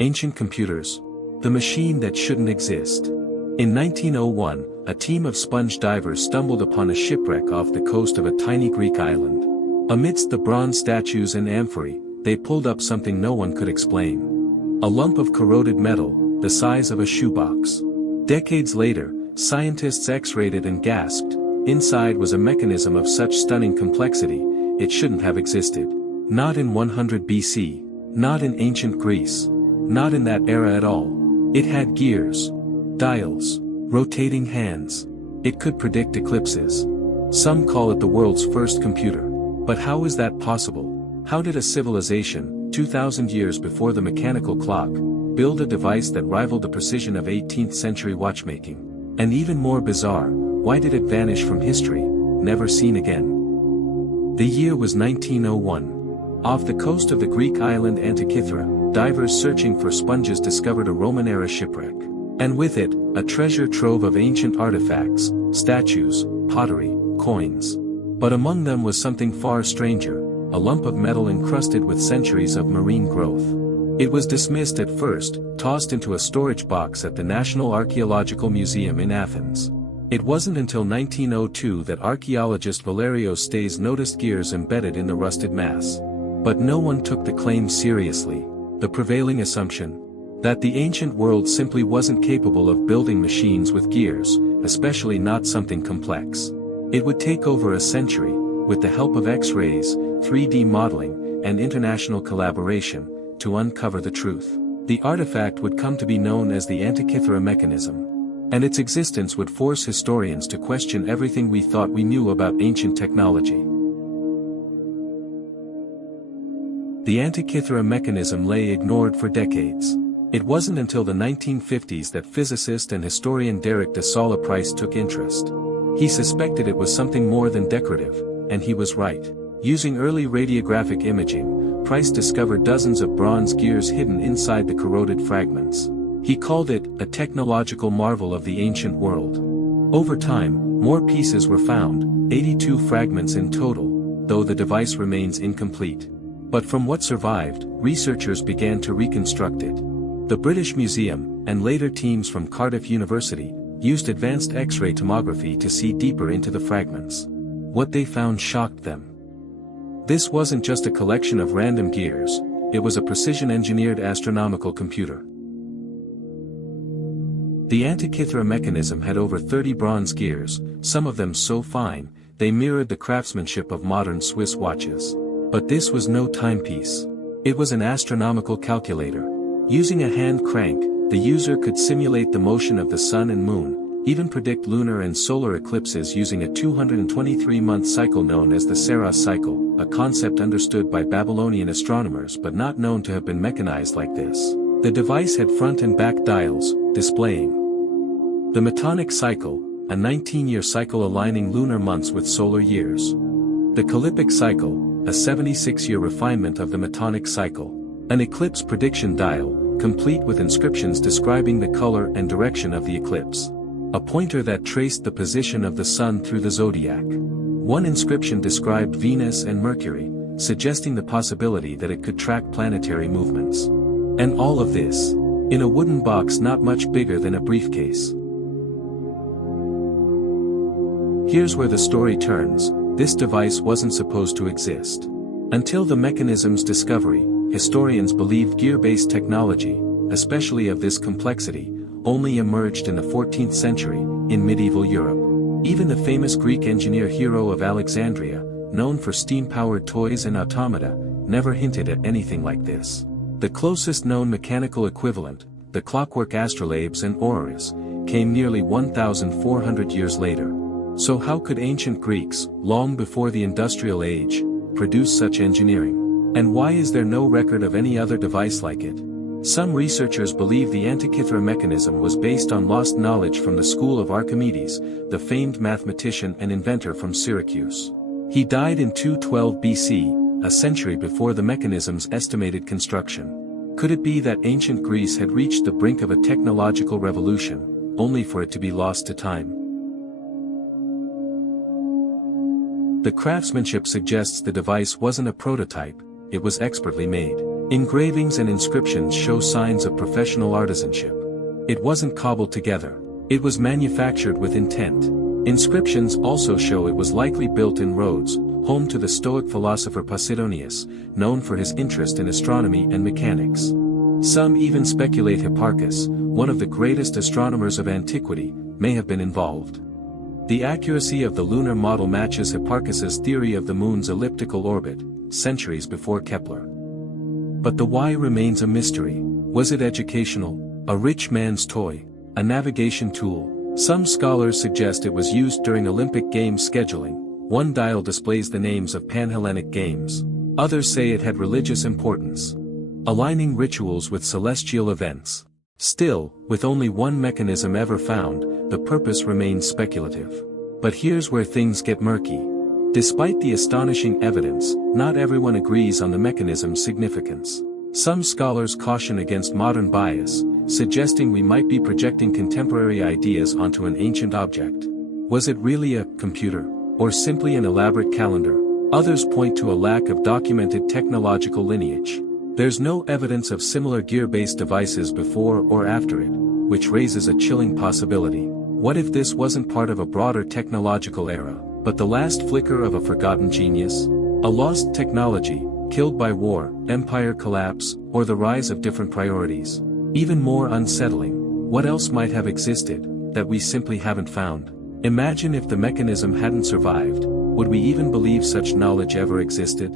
Ancient computers. The machine that shouldn't exist. In 1901, a team of sponge divers stumbled upon a shipwreck off the coast of a tiny Greek island. Amidst the bronze statues and amphorae, they pulled up something no one could explain. A lump of corroded metal, the size of a shoebox. Decades later, scientists X-rayed it and gasped. Inside was a mechanism of such stunning complexity, it shouldn't have existed. Not in 100 BC. Not in ancient Greece. Not in that era at all. It had gears, dials, rotating hands. It could predict eclipses. Some call it the world's first computer. But how is that possible? How did a civilization, 2,000 years before the mechanical clock, build a device that rivaled the precision of 18th century watchmaking? And even more bizarre, why did it vanish from history, never seen again? The year was 1901. Off the coast of the Greek island Antikythera, divers searching for sponges discovered a Roman-era shipwreck. And with it, a treasure trove of ancient artifacts, statues, pottery, coins. But among them was something far stranger, a lump of metal encrusted with centuries of marine growth. It was dismissed at first, tossed into a storage box at the National Archaeological Museum in Athens. It wasn't until 1902 that archaeologist Valerio Staes noticed gears embedded in the rusted mass. But no one took the claim seriously. The prevailing assumption, that the ancient world simply wasn't capable of building machines with gears, especially not something complex. It would take over a century, with the help of X-rays, 3D modeling, and international collaboration, to uncover the truth. The artifact would come to be known as the Antikythera mechanism. And its existence would force historians to question everything we thought we knew about ancient technology. The Antikythera mechanism lay ignored for decades. It wasn't until the 1950s that physicist and historian Derek de Solla Price took interest. He suspected it was something more than decorative, and he was right. Using early radiographic imaging, Price discovered dozens of bronze gears hidden inside the corroded fragments. He called it a technological marvel of the ancient world. Over time, more pieces were found, 82 fragments in total, though the device remains incomplete. But from what survived, researchers began to reconstruct it. The British Museum, and later teams from Cardiff University, used advanced X-ray tomography to see deeper into the fragments. What they found shocked them. This wasn't just a collection of random gears, it was a precision-engineered astronomical computer. The Antikythera mechanism had over 30 bronze gears, some of them so fine, they mirrored the craftsmanship of modern Swiss watches. But this was no timepiece. It was an astronomical calculator. Using a hand crank, the user could simulate the motion of the sun and moon, even predict lunar and solar eclipses using a 223-month cycle known as the Saros cycle, a concept understood by Babylonian astronomers but not known to have been mechanized like this. The device had front and back dials, displaying the Metonic cycle, a 19-year cycle aligning lunar months with solar years. The Callipic cycle, a 76-year refinement of the Metonic cycle. An eclipse prediction dial, complete with inscriptions describing the color and direction of the eclipse. A pointer that traced the position of the sun through the zodiac. One inscription described Venus and Mercury, suggesting the possibility that it could track planetary movements. And all of this, in a wooden box not much bigger than a briefcase. Here's where the story turns. This device wasn't supposed to exist. Until the mechanism's discovery, historians believed gear-based technology, especially of this complexity, only emerged in the 14th century, in medieval Europe. Even the famous Greek engineer Hero of Alexandria, known for steam-powered toys and automata, never hinted at anything like this. The closest known mechanical equivalent, the clockwork astrolabes and auroras, came nearly 1,400 years later. So how could ancient Greeks, long before the industrial age, produce such engineering? And why is there no record of any other device like it? Some researchers believe the Antikythera mechanism was based on lost knowledge from the school of Archimedes, the famed mathematician and inventor from Syracuse. He died in 212 BC, a century before the mechanism's estimated construction. Could it be that ancient Greece had reached the brink of a technological revolution, only for it to be lost to time? The craftsmanship suggests the device wasn't a prototype, it was expertly made. Engravings and inscriptions show signs of professional artisanship. It wasn't cobbled together. It was manufactured with intent. Inscriptions also show it was likely built in Rhodes, home to the Stoic philosopher Posidonius, known for his interest in astronomy and mechanics. Some even speculate Hipparchus, one of the greatest astronomers of antiquity, may have been involved. The accuracy of the lunar model matches Hipparchus's theory of the moon's elliptical orbit, centuries before Kepler. But the why remains a mystery. Was it educational, a rich man's toy, a navigation tool? Some scholars suggest it was used during Olympic Games scheduling. One dial displays the names of Panhellenic Games. Others say it had religious importance, aligning rituals with celestial events. Still, with only one mechanism ever found, the purpose remains speculative. But here's where things get murky. Despite the astonishing evidence, not everyone agrees on the mechanism's significance. Some scholars caution against modern bias, suggesting we might be projecting contemporary ideas onto an ancient object. Was it really a computer, or simply an elaborate calendar? Others point to a lack of documented technological lineage. There's no evidence of similar gear-based devices before or after it, which raises a chilling possibility. What if this wasn't part of a broader technological era, but the last flicker of a forgotten genius? A lost technology, killed by war, empire collapse, or the rise of different priorities? Even more unsettling, what else might have existed, that we simply haven't found? Imagine if the mechanism hadn't survived, would we even believe such knowledge ever existed?